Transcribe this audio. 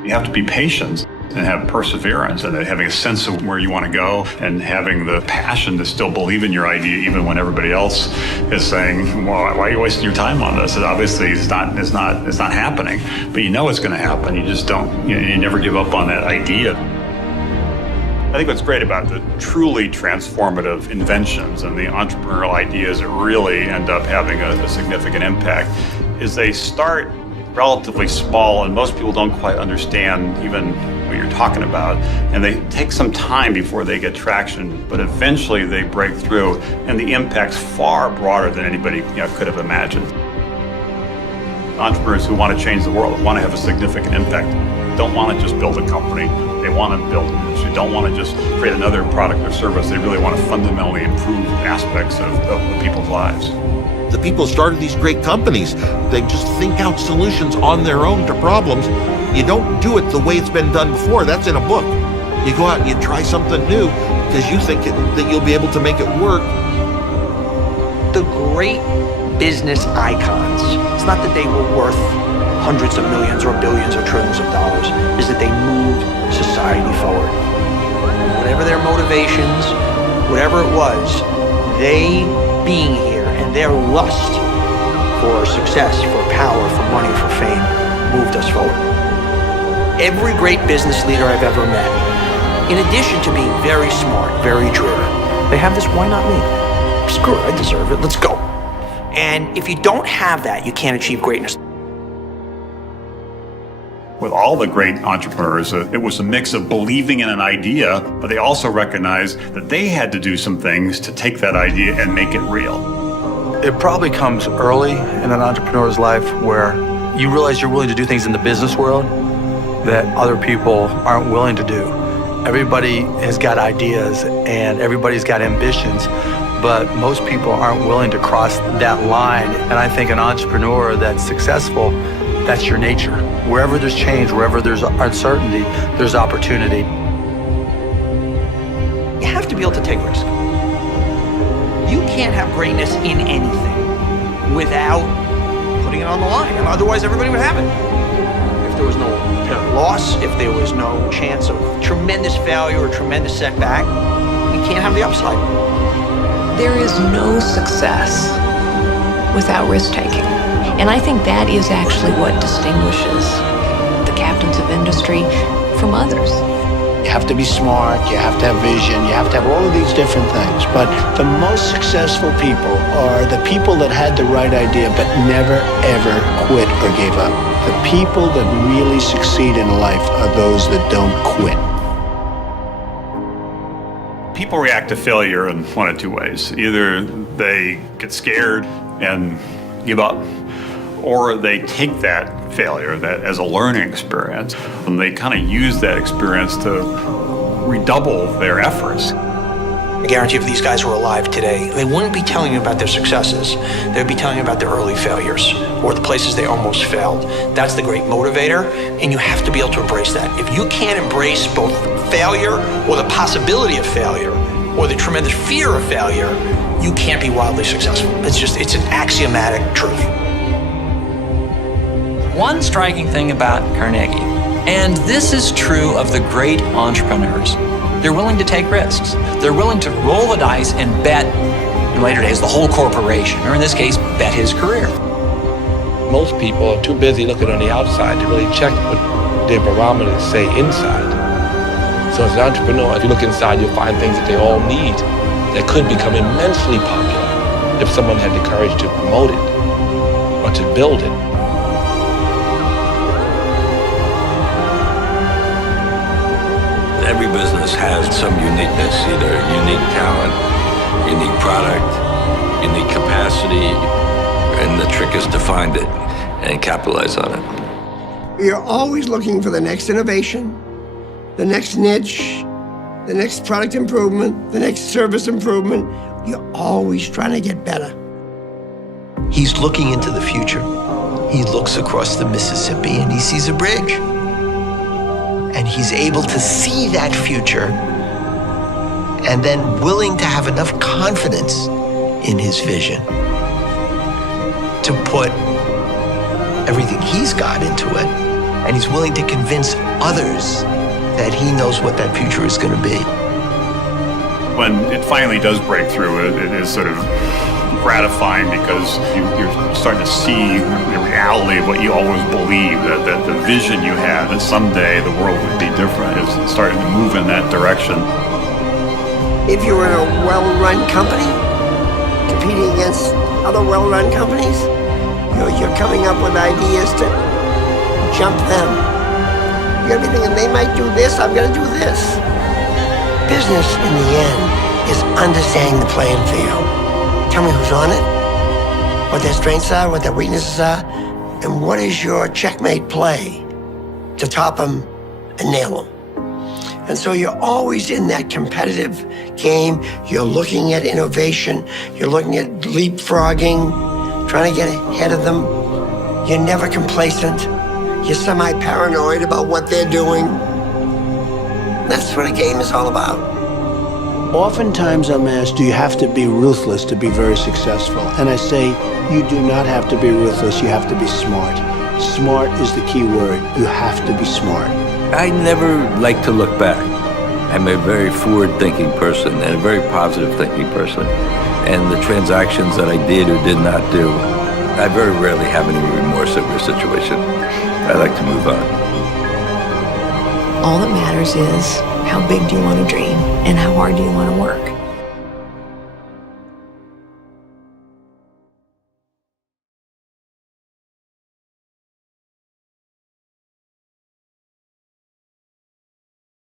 You have to be patient and have perseverance and having a sense of where you want to go and having the passion to still believe in your idea even when everybody else is saying, well, why are you wasting your time on this? Obviously it's not happening, but you know it's going to happen. You just don't, you never give up on that idea. I think what's great about the truly transformative inventions and the entrepreneurial ideas that really end up having a significant impact is they start relatively small and most people don't quite understand even what you're talking about, and they take some time before they get traction, but eventually they break through and the impact's far broader than anybody could have imagined. Entrepreneurs who want to change the world, want to have a significant impact, don't want to just build a company, they want to build an industry, don't want to just create another product or service, they really want to fundamentally improve aspects of people's lives. The people who started these great companies, they just think out solutions on their own to problems. You don't do it the way it's been done before. That's in a book. You go out and you try something new because you think that you'll be able to make it work. The great business icons, it's not that they were worth hundreds of millions or billions or trillions of dollars, is that they moved society forward. Whatever their motivations, whatever it was, they being here and their lust for success, for power, for money, for fame, moved us forward. Every great business leader I've ever met, in addition to being very smart, very driven, they have this, why not me? Screw it, I deserve it, let's go. And if you don't have that, you can't achieve greatness. With all the great entrepreneurs, it was a mix of believing in an idea, but they also recognized that they had to do some things to take that idea and make it real. It probably comes early in an entrepreneur's life where you realize you're willing to do things in the business world that other people aren't willing to do. Everybody has got ideas and everybody's got ambitions, but most people aren't willing to cross that line. And I think an entrepreneur that's successful, that's your nature. Wherever there's change, wherever there's uncertainty, there's opportunity. You have to be able to take risk. You can't have greatness in anything without putting it on the line, and otherwise everybody would have it. If there was no loss, if there was no chance of tremendous failure or tremendous setback, you can't have the upside. There is no success without risk-taking. And I think that is actually what distinguishes the captains of industry from others. You have to be smart, you have to have vision, you have to have all of these different things. But the most successful people are the people that had the right idea but never, ever quit or gave up. The people that really succeed in life are those that don't quit. People react to failure in one of two ways. Either they get scared and give up, or they take that failure as a learning experience, and they kind of use that experience to redouble their efforts. I guarantee if these guys were alive today, they wouldn't be telling you about their successes. They'd be telling you about their early failures or the places they almost failed. That's the great motivator, and you have to be able to embrace that. If you can't embrace both failure or the possibility of failure or the tremendous fear of failure, you can't be wildly successful. It's an axiomatic truth. One striking thing about Carnegie, and this is true of the great entrepreneurs, they're willing to take risks. They're willing to roll the dice and bet, in later days, the whole corporation, or in this case, bet his career. Most people are too busy looking on the outside to really check what their barometers say inside. So as an entrepreneur, if you look inside, you'll find things that they all need that could become immensely popular if someone had the courage to promote it or to build it. Every business has some uniqueness, either unique talent, unique product, unique capacity, and the trick is to find it and capitalize on it. You're always looking for the next innovation, the next niche, the next product improvement, the next service improvement. You're always trying to get better. He's looking into the future. He looks across the Mississippi and he sees a bridge. And he's able to see that future and then willing to have enough confidence in his vision to put everything he's got into it and he's willing to convince others that he knows what that future is going to be. When it finally does break through, it is sort of gratifying because you're starting to see the reality of what you always believed, that the vision you had that someday the world would be different is starting to move in that direction. If you're in a well-run company, competing against other well-run companies, you're coming up with ideas to jump them. You're gonna be thinking, they might do this, I'm gonna do this. Business, in the end, is understanding the playing field. Tell me who's on it, what their strengths are, what their weaknesses are, and what is your checkmate play to top them and nail them. And so you're always in that competitive game. You're looking at innovation. You're looking at leapfrogging, trying to get ahead of them. You're never complacent. You're semi-paranoid about what they're doing. That's what a game is all about. Oftentimes I'm asked, do you have to be ruthless to be very successful? And I say, you do not have to be ruthless, you have to be smart. Smart is the key word. You have to be smart. I never like to look back. I'm a very forward-thinking person and a very positive-thinking person. And the transactions that I did or did not do, I very rarely have any remorse over a situation. I like to move on. All that matters is how big do you want to dream and how hard do you want to work.